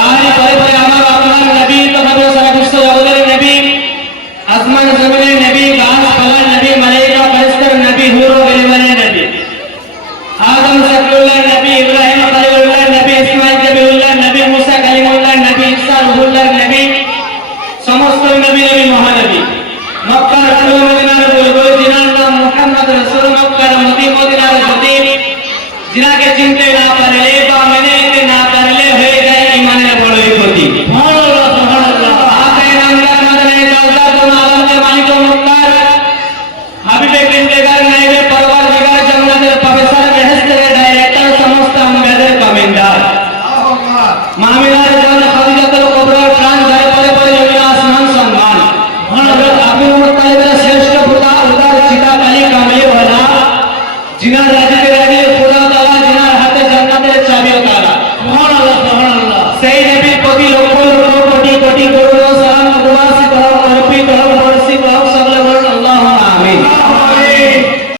তারই পরে পরে আমার আপনার নবী তথা সারা বিশ্ব জগতের নবী, আসমান জমিনের নবী, গাছপালার নবী, মালাইকা ফেরেশতার নবী, হুর ও গলিবানের নবী, আদম সফিউল্লাহ নবী, ইব্রাহিম খলিলুল্লাহ নবী, ইসমাঈল নবিউল্লাহ নবী, মুসা কালিমুল্লাহ নবী, ঈসা রূহুল্লাহ নবী, সমস্ত নবী নবী মহানবী। মক্কার ফুল মদিনার বুলবুল, যিনার নাম মুহাম্মদ রাসূল, মক্কার মদি, মদিনার জ্যোতি, যিনাকে চিনতে না পারলে বা মেনে নিতে না পারলে হয়ে যায় ঈমানের বড়ই ক্ষতি। সুবহানাল্লাহ, সুবহানাল্লাহ। আখের নামদার মদিনায় জলসা তুম আলমকে মালিক ও মুক্তার, হাবিবে কিন্দেগার নাইবে পরওয়ারদিগার, জান্নাতের প্রফেসর, বেহেশতের ডাইরেক্টর, সমস্ত আম্বিয়াদের কমান্ডার। মাহমিদ